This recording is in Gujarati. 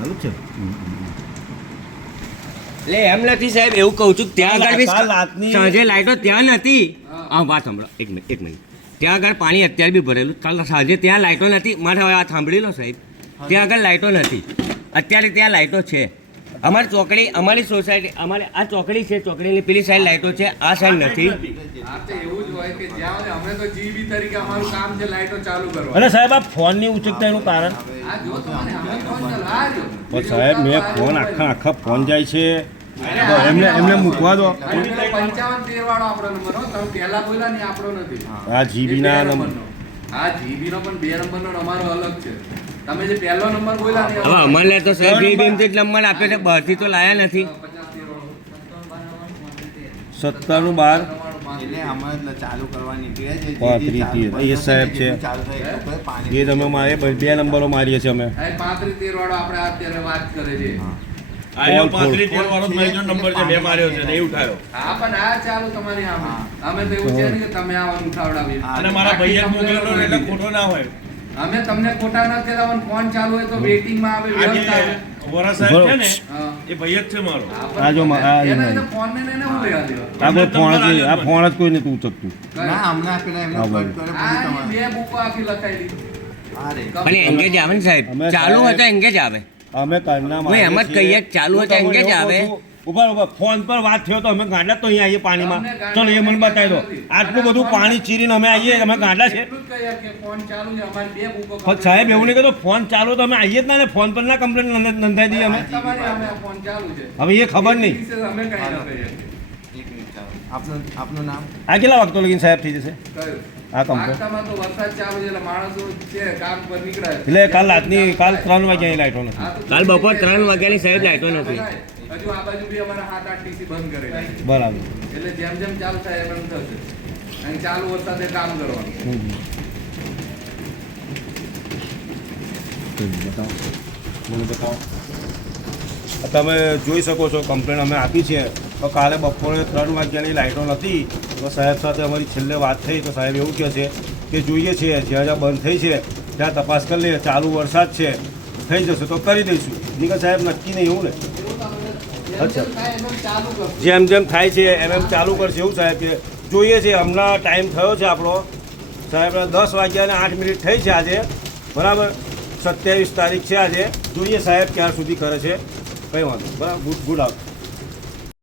ચાલુ છે એટલે એમ નથી સાહેબ, એવું કહું છું ત્યાં આગળ કાલ રાતની- સાંજે લાઈટો ત્યાં નથી. હા વાત સાંભળો, એક મિનિટ. ત્યાં આગળ પાણી અત્યારે બી ભરેલું, કાલ સાંજે ત્યાં લાઈટો નથી. મારે હવે આ સાંભળી લો સાહેબ, ત્યાં આગળ લાઈટો નથી, અત્યારે ત્યાં લાઈટો છે. અમારી ચોકડી, અમારી સોસાયટી, અમારે આ ચોકડી છે, ચોકડીની પેલી સાઈડ લાઈટો છે, આ સાઈડ નથી. આ તો એવું જ હોય કે જ્યાં હોય અમે તો જીબી તરીકે અમારું કામ છે લાઈટો ચાલુ કરવાનું. અને સાહેબ આ ફોનની ઉચકતા એનું કારણ આ જો તમને અમે ફોન ચલાવ્યો. પણ સાહેબ મેં ફોન આખા ફોન જાય છે તો એમને મૂકવા દો. 55 વાળો આપણો નંબર હો, તમે પહેલા બોલ્યા ને આપણો નથી. આ જીબીના નંબર આ જીબી નો પણ 2 નંબરનો અમારો અલગ છે. તમે જે પહેલો નંબર બોલ્યા ને હવે અમને તો સાહેબ એ બેમથી જ નંબર આપ્યો છે, બહારથી તો લાયા નથી. 57 એટલે અમારે ચાલુ કરવાની છે જે 35 એ સાહેબ છે ચાલુ થાય એટલે પાણી એ તમે મારે 2 નંબરો મારીએ છીએ અમે. 35 વાળો આપણે અત્યારે વાત કરે છે. આયો 35 વાળો મારો નંબર છે, મેં માર્યો છે, નહીં ઉઠાયો. હા પણ આ ચાલુ તમારી સામે. અમે તો એવું છે ને કે તમે આવાનું ઉઠાવડાવી. અને મારા ભાઈએ મોકલેલો એટલે ખોટો ના હોય. અમે તમને ખોટા ન કહેતા, પણ ફોન ચાલુ હોય તો વેટિંગમાં આવે, આ વ્યસ્ત આવે. જે વોરા સાહેબ છે ને હા. એ ભાઈ જ છે મારો. આ જો એના તો ફોન ને એને હું લેવા દેવા. આ ફોન જ કોઈ નથી ઉચકતું. ના હમણાં પેલા એમને હા, કટ ભાઈ. કરે આ પછી તમારે 2 બુકો આખી લખાયેલી. અરે અને એંગેજ આવે ને સાહેબ, અમે ચાલુ હોય તો સાહેબ- એંગેજ આવે. અમે કરના હું એમ જ કહીએ કે ચાલુ હોય તો engage આવે. ઉભા ફોન પર વાત થયો તો અમે ગાંડા તો અહીંયા આવીએ પાણીમાં. ચલો એ મને બતાવી દો. આટલું બધું પાણી ચીરીને અમે આવીએ, અમે ગાંડા છે. એટલું જ કહીએ કે ફોન ચાલુ છે, અમારી 2 બુકો પણ સાહેબ એવું નહીં કહેતો, ફોન ચાલુ તો અમે આવીએ જ ના ને, ફોન પર ના કમ્પ્લેન નોંધાઈ દઈએ અમે. તમારી સામે આ ફોન ચાલુ છે. હવે એ ખબર નહીં. વિશે અમે કઈ ન કહીએ. એક મિનિટ ચાલો. આપનું નામ આ કેટલા વાગતો લગીને સાહેબ થઈ જશે કયું? આ કંપની વાગતામાં તો વરસાદ ચાલુ છે એટલે માણસો છે કામ પર નીકળે છે. એટલે કાલ 3 વાગ્યાની લાઈટો નથી. આ તો કાલ બપોર 3 વાગ્યાની સાહેબ લાઈટો નથી. હજુ આ બાજુ બી અમારા 7-8 ટીસી બંધ કરેલા છે. બરાબર. એટલે જેમ જેમ ચાલુ થાય એમ એમ થશે. અને ચાલુ વરસાદે કામ કરવાનું. તમે જોઈ શકો છો કમ્પ્લેન અમે આપી છે. તો કાલે બપોરે 3 વાગ્યાની લાઈટો નથી તો સાહેબ સાથે અમારી છેલ્લે વાત થઈ તો સાહેબ એવું કહે છે કે જોઈએ છીએ જ્યાં જ્યાં બંધ થઈ છે ત્યાં તપાસ કરી લઈએ, ચાલુ વરસાદ છે થઈ જશે તો કરી દઈશું. નહીં કે સાહેબ નક્કી નહીં એવું ને, અચ્છા થાય એમ એમ ચાલુ કરશું. જેમ જેમ થાય છે એમ ચાલુ કરશે એવું સાહેબ કે જોઈએ છે. હમણાં ટાઈમ થયો છે આપણો સાહેબ 10 વાગ્યાને 8 મિનિટ થઈ છે આજે, બરાબર. 27 તારીખ છે આજે. જોઈએ સાહેબ ક્યાં સુધી કરે છે, કંઈ વાંધો. બરાબર, ગુડ આઉટ.